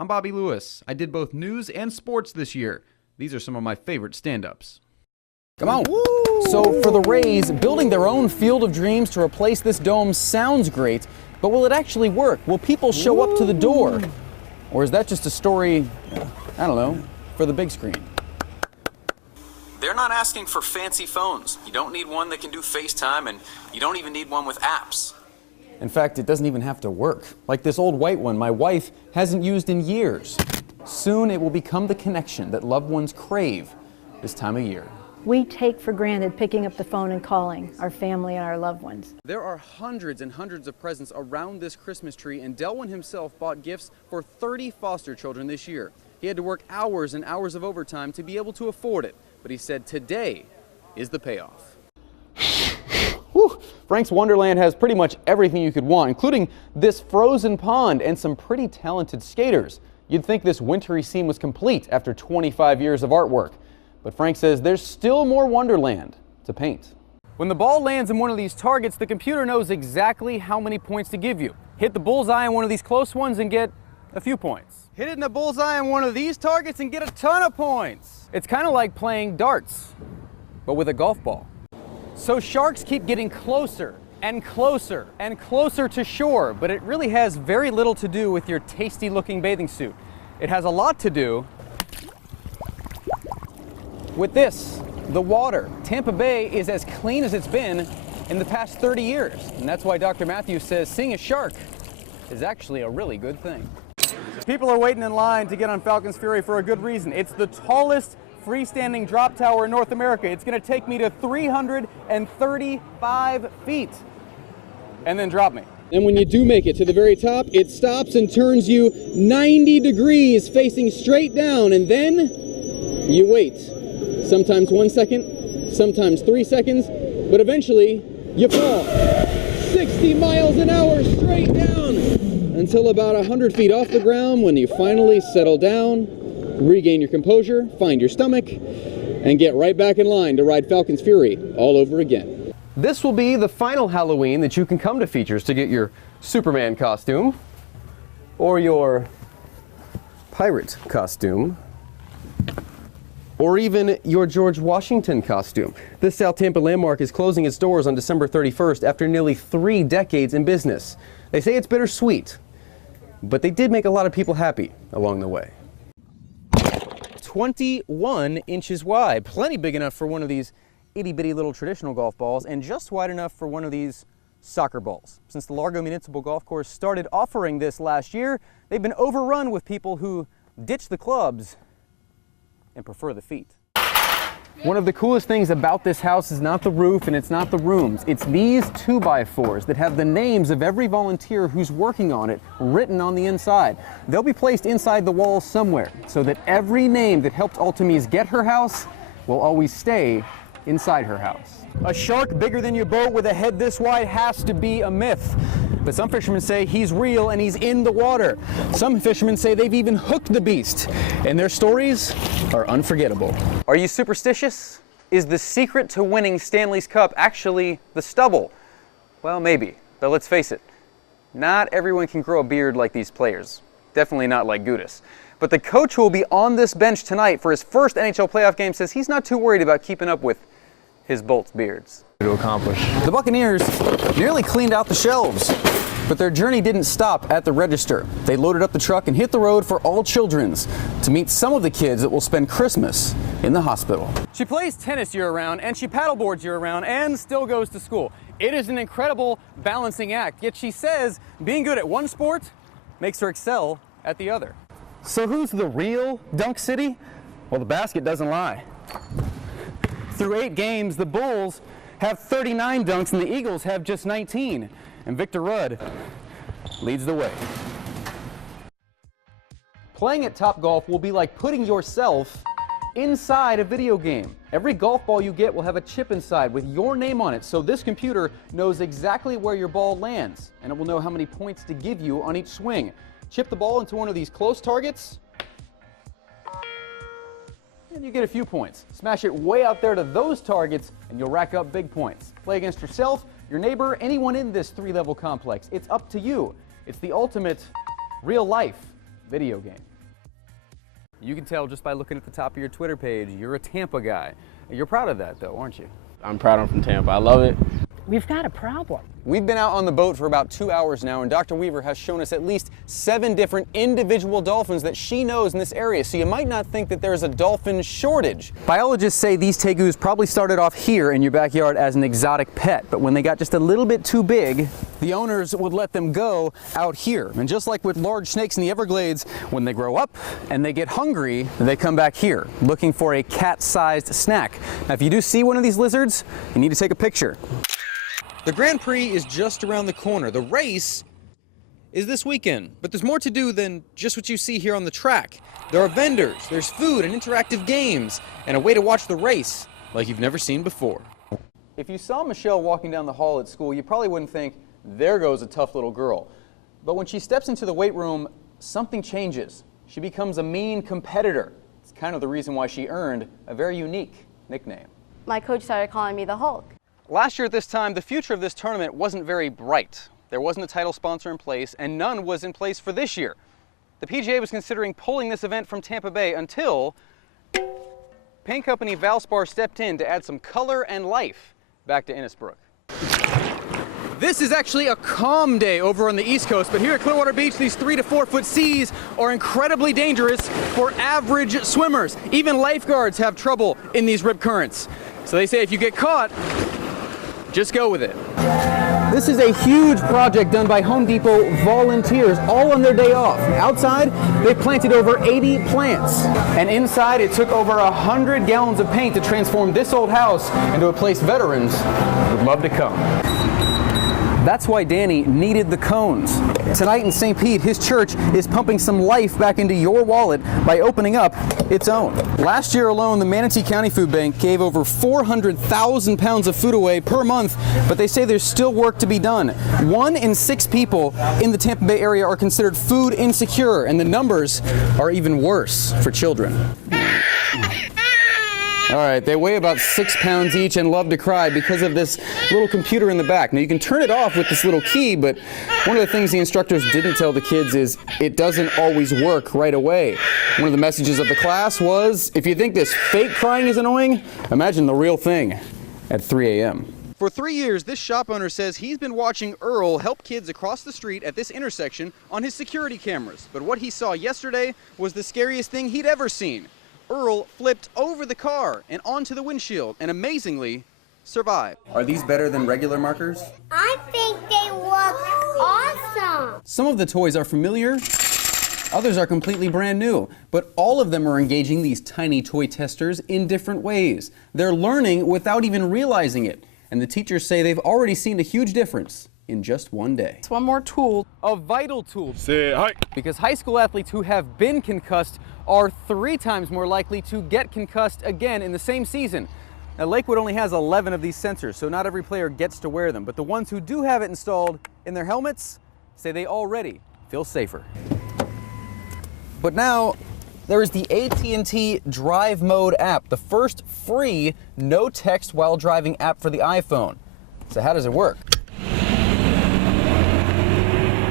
I'm Bobby Lewis. I did both news and sports this year. These are some of my favorite stand-ups. Come on. Woo! So for the Rays, building their own field of dreams to replace this dome sounds great, but will it actually work? Will people show up to the door? Or is that just a story, I don't know, for the big screen? They're not asking for fancy phones. You don't need one that can do FaceTime, and you don't even need one with apps. In fact, it doesn't even have to work. Like this old white one my wife hasn't used in years. Soon it will become the connection that loved ones crave this time of year. We take for granted picking up the phone and calling our family and our loved ones. There are hundreds and hundreds of presents around this Christmas tree, and Delwyn himself bought gifts for 30 foster children this year. He had to work hours and hours of overtime to be able to afford it, but he said today is the payoff. Whew. Frank's Wonderland has pretty much everything you could want, including this frozen pond and some pretty talented skaters. You'd think this wintry scene was complete after 25 years of artwork. But Frank says there's still more Wonderland to paint. When the ball lands in one of these targets, the computer knows exactly how many points to give you. Hit the bullseye on one of these close ones and get a few points. Hit it in the bullseye on one of these targets and get a ton of points. It's kind of like playing darts, but with a golf ball. So sharks keep getting closer and closer and closer to shore, but it really has very little to do with your tasty looking bathing suit. It has a lot to do with this, the water. Tampa Bay is as clean as it's been in the past 30 years. And that's why Dr. Matthews says seeing a shark is actually a really good thing. People are waiting in line to get on Falcon's Fury for a good reason. It's the tallest freestanding drop tower in North America. It's going to take me to 335 feet and then drop me. And when you do make it to the very top, it stops and turns you 90 degrees facing straight down, and then you wait. Sometimes 1 second, sometimes 3 seconds, but eventually you fall 60 miles an hour straight down until about 100 feet off the ground, when you finally settle down, regain your composure, find your stomach, and get right back in line to ride Falcon's Fury all over again. This will be the final Halloween that you can come to Features to get your Superman costume or your pirate costume, or even your George Washington costume. This South Tampa landmark is closing its doors on December 31st after nearly 3 decades in business. They say it's bittersweet, but they did make a lot of people happy along the way. 21 inches wide, plenty big enough for one of these itty-bitty little traditional golf balls, and just wide enough for one of these soccer balls. Since the Largo Municipal Golf Course started offering this last year, they've been overrun with people who ditch the clubs and prefer the feet. One of the coolest things about this house is not the roof and it's not the rooms. It's these 2x4s that have the names of every volunteer who's working on it written on the inside. They'll be placed inside the walls somewhere so that every name that helped Altamise get her house will always stay inside her house. A shark bigger than your boat with a head this wide has to be a myth. But some fishermen say he's real and he's in the water. Some fishermen say they've even hooked the beast, and their stories are unforgettable. Are you superstitious? Is the secret to winning Stanley's Cup actually the stubble? Well, maybe, but let's face it, not everyone can grow a beard like these players. Definitely not like Gudis. But the coach who will be on this bench tonight for his first NHL playoff game says he's not too worried about keeping up with his Bolts beards. To accomplish. The Buccaneers nearly cleaned out the shelves, but their journey didn't stop at the register. They loaded up the truck and hit the road for all children's to meet some of the kids that will spend Christmas in the hospital. She plays tennis year-round, and she paddleboards year-round, and still goes to school. It is an incredible balancing act, yet she says being good at one sport makes her excel at the other. So who's the real Dunk City? Well, the basket doesn't lie. Through 8 games, the Bulls have 39 dunks and the Eagles have just 19. And Victor Rudd leads the way. Playing at Topgolf will be like putting yourself inside a video game. Every golf ball you get will have a chip inside with your name on it, so this computer knows exactly where your ball lands, and it will know how many points to give you on each swing. Chip the ball into one of these close targets, and you get a few points. Smash it way out there to those targets, and you'll rack up big points. Play against yourself, your neighbor, anyone in this 3-level complex. It's up to you. It's the ultimate real-life video game. You can tell just by looking at the top of your Twitter page, you're a Tampa guy. You're proud of that though, aren't you? I'm proud I'm from Tampa. I love it. We've got a problem. We've been out on the boat for about 2 hours now, and Dr. Weaver has shown us at least 7 different individual dolphins that she knows in this area, so you might not think that there's a dolphin shortage. Biologists say these tegus probably started off here in your backyard as an exotic pet, but when they got just a little bit too big, the owners would let them go out here. And just like with large snakes in the Everglades, when they grow up and they get hungry, they come back here looking for a cat-sized snack. Now, if you do see one of these lizards, you need to take a picture. The Grand Prix is just around the corner. The race is this weekend, but there's more to do than just what you see here on the track. There are vendors, there's food and interactive games, and a way to watch the race like you've never seen before. If you saw Michelle walking down the hall at school, you probably wouldn't think, there goes a tough little girl. But when she steps into the weight room, something changes. She becomes a mean competitor. It's kind of the reason why she earned a very unique nickname. My coach started calling me the Hulk. Last year at this time, the future of this tournament wasn't very bright. There wasn't a title sponsor in place, and none was in place for this year. The PGA was considering pulling this event from Tampa Bay until paint company Valspar stepped in to add some color and life back to Innisbrook. This is actually a calm day over on the East Coast, but here at Clearwater Beach, these 3 to 4 foot seas are incredibly dangerous for average swimmers. Even lifeguards have trouble in these rip currents. So they say if you get caught, just go with it. This is a huge project done by Home Depot volunteers, all on their day off. Outside, they planted over 80 plants. And inside, it took over 100 gallons of paint to transform this old house into a place veterans would love to come. That's why Danny needed the cones. Tonight in St. Pete, his church is pumping some life back into your wallet by opening up its own. Last year alone, the Manatee County Food Bank gave over 400,000 pounds of food away per month, but they say there's still work to be done. 1 in 6 people in the Tampa Bay area are considered food insecure, and the numbers are even worse for children. All right, they weigh about 6 pounds each and love to cry because of this little computer in the back. Now, you can turn it off with this little key, but one of the things the instructors didn't tell the kids is it doesn't always work right away. One of the messages of the class was, if you think this fake crying is annoying, imagine the real thing at 3 a.m. For 3 years, this shop owner says he's been watching Earl help kids across the street at this intersection on his security cameras. But what he saw yesterday was the scariest thing he'd ever seen. Earl flipped over the car and onto the windshield and amazingly survived. Are these better than regular markers? I think they look awesome. Some of the toys are familiar, others are completely brand new, but all of them are engaging these tiny toy testers in different ways. They're learning without even realizing it, and the teachers say they've already seen a huge difference in just one day. It's one more tool. A vital tool. Say hi. Because high school athletes who have been concussed are 3 times more likely to get concussed again in the same season. Now, Lakewood only has 11 of these sensors, so not every player gets to wear them, but the ones who do have it installed in their helmets say they already feel safer. But now, there is the AT&T Drive Mode app, the first free no text while driving app for the iPhone. So how does it work?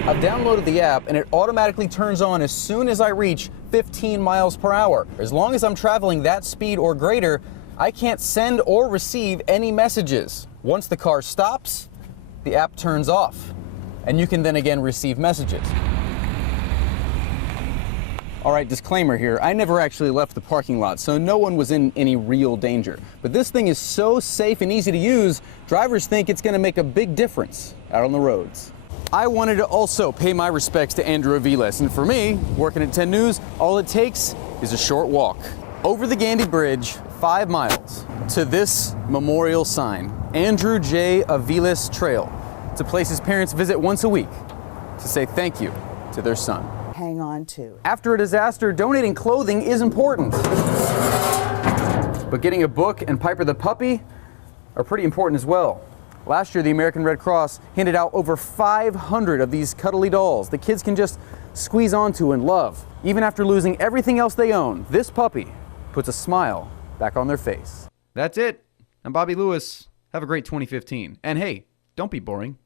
I've downloaded the app and it automatically turns on as soon as I reach 15 miles per hour. As long as I'm traveling that speed or greater, I can't send or receive any messages. Once the car stops, the app turns off, and you can then again receive messages. All right, disclaimer here, I never actually left the parking lot, so no one was in any real danger. But this thing is so safe and easy to use, drivers think it's gonna make a big difference out on the roads. I wanted to also pay my respects to Andrew Aviles, and for me, working at 10 News, all it takes is a short walk. Over the Gandy Bridge, 5 miles, to this memorial sign, Andrew J. Aviles Trail. It's a place his parents visit once a week to say thank you to their son. Hang on to. After a disaster, donating clothing is important. But getting a book and Piper the puppy are pretty important as well. Last year, the American Red Cross handed out over 500 of these cuddly dolls the kids can just squeeze onto and love. Even after losing everything else they own, this puppy puts a smile back on their face. That's it. I'm Bobby Lewis. Have a great 2015. And hey, don't be boring.